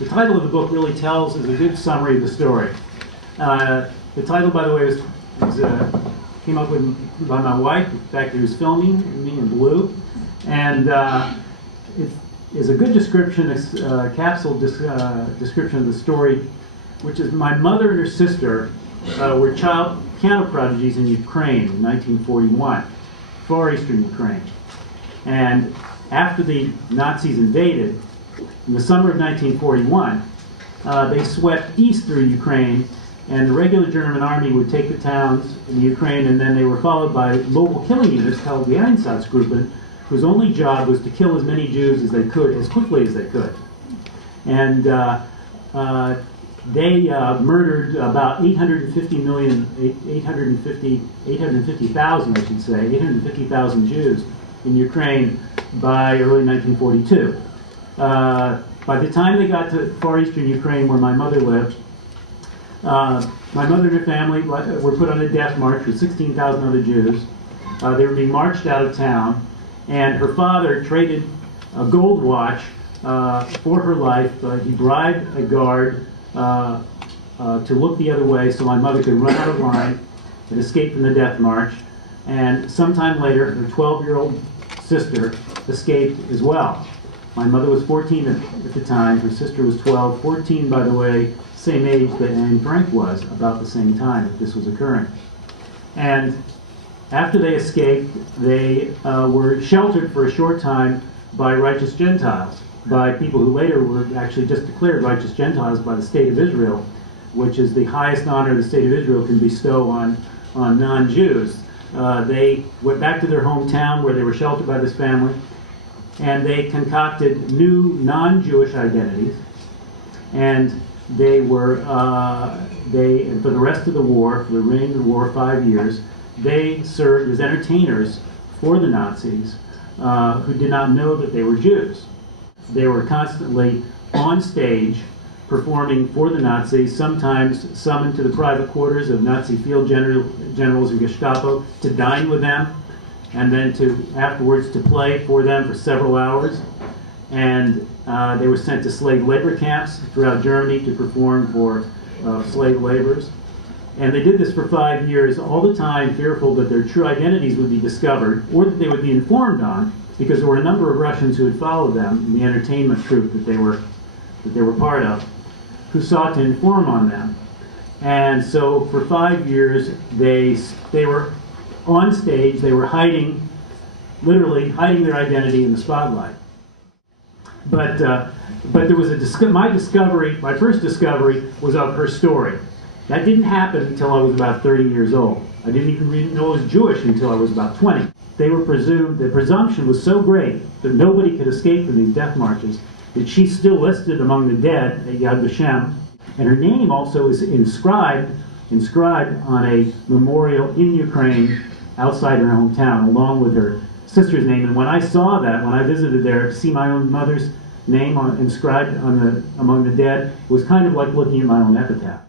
The title of the book really is a good summary of the story. The title, by the way, came up with by my wife. In fact, he was filming me in blue, and it is a good description, capsule description of the story, which is my mother and her sister were child piano prodigies in Ukraine in 1941, far eastern Ukraine. And after the Nazis invaded, in the summer of 1941, they swept east through Ukraine, and the regular German army would take the towns in Ukraine, and then they were followed by local killing units called the Einsatzgruppen, whose only job was to kill as many Jews as they could, as quickly as they could. And they murdered about 850,000 Jews in Ukraine by early 1942. By the time they got to far eastern Ukraine, where my mother lived, my mother and her family were put on a death march with 16,000 other Jews. They were being marched out of town, and her father traded a gold watch for her life. He bribed a guard to look the other way so my mother could run out of line and escape from the death march. And sometime later, her 12-year-old sister escaped as well. My mother was 14 at the time. Her sister was 12. 14, by the way, same age that Anne Frank was, about the same time that this was occurring. And after they escaped, they were sheltered for a short time by righteous Gentiles, by people who later were actually just declared righteous Gentiles by the State of Israel, which is the highest honor the State of Israel can bestow on non-Jews. They went back to their hometown where they were sheltered by this family, and they concocted new non-Jewish identities, and they were, and for the rest of the war, for the remaining of the war, 5 years, they served as entertainers for the Nazis who did not know that they were Jews. They were constantly on stage performing for the Nazis, sometimes summoned to the private quarters of Nazi field generals and Gestapo to dine with them, and then afterwards to play for them for several hours. And they were sent to slave labor camps throughout Germany to perform for slave laborers. And they did this for 5 years, all the time fearful that their true identities would be discovered, or that they would be informed on, because there were a number of Russians who had followed them in the entertainment troupe that they were part of, who sought to inform on them. And so for 5 years, they were on stage. They were hiding, literally hiding their identity in the spotlight. But there was my first discovery was of her story. That didn't happen until I was about 30 years old. I didn't even know I was Jewish until I was about 20. They were presumed, the presumption was so great that nobody could escape from these death marches that she's still listed among the dead at Yad Vashem, and her name also is inscribed on a memorial in Ukraine outside her hometown, along with her sister's name. And when I saw that, when I visited there, to see my own mother's name inscribed among the dead, it was kind of like looking at my own epitaph.